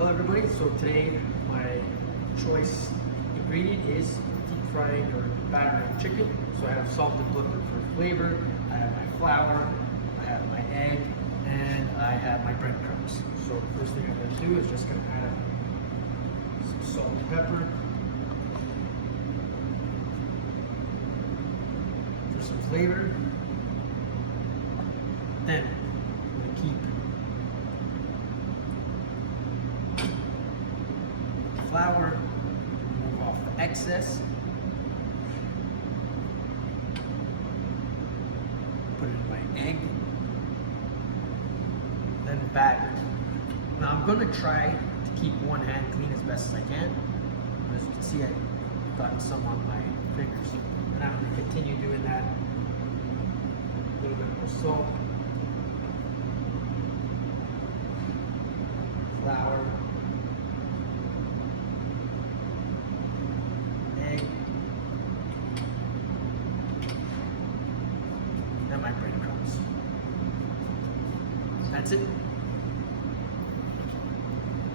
Hello everybody, so today my choice ingredient is deep frying or battering chicken. So I have salt and pepper for flavor, I have my flour, I have my egg, and I have my breadcrumbs. So the first thing I'm going to do is just going to add some salt and pepper for some flavor. Then I'm going to keep flour, remove off the excess, put it in my egg, then batter. Now I'm going to try to keep one hand clean as best as I can. As you can see, I've gotten some on my fingers, and I'm going to continue doing that. A little bit more salt, flour, egg, and my breadcrumbs. That's it.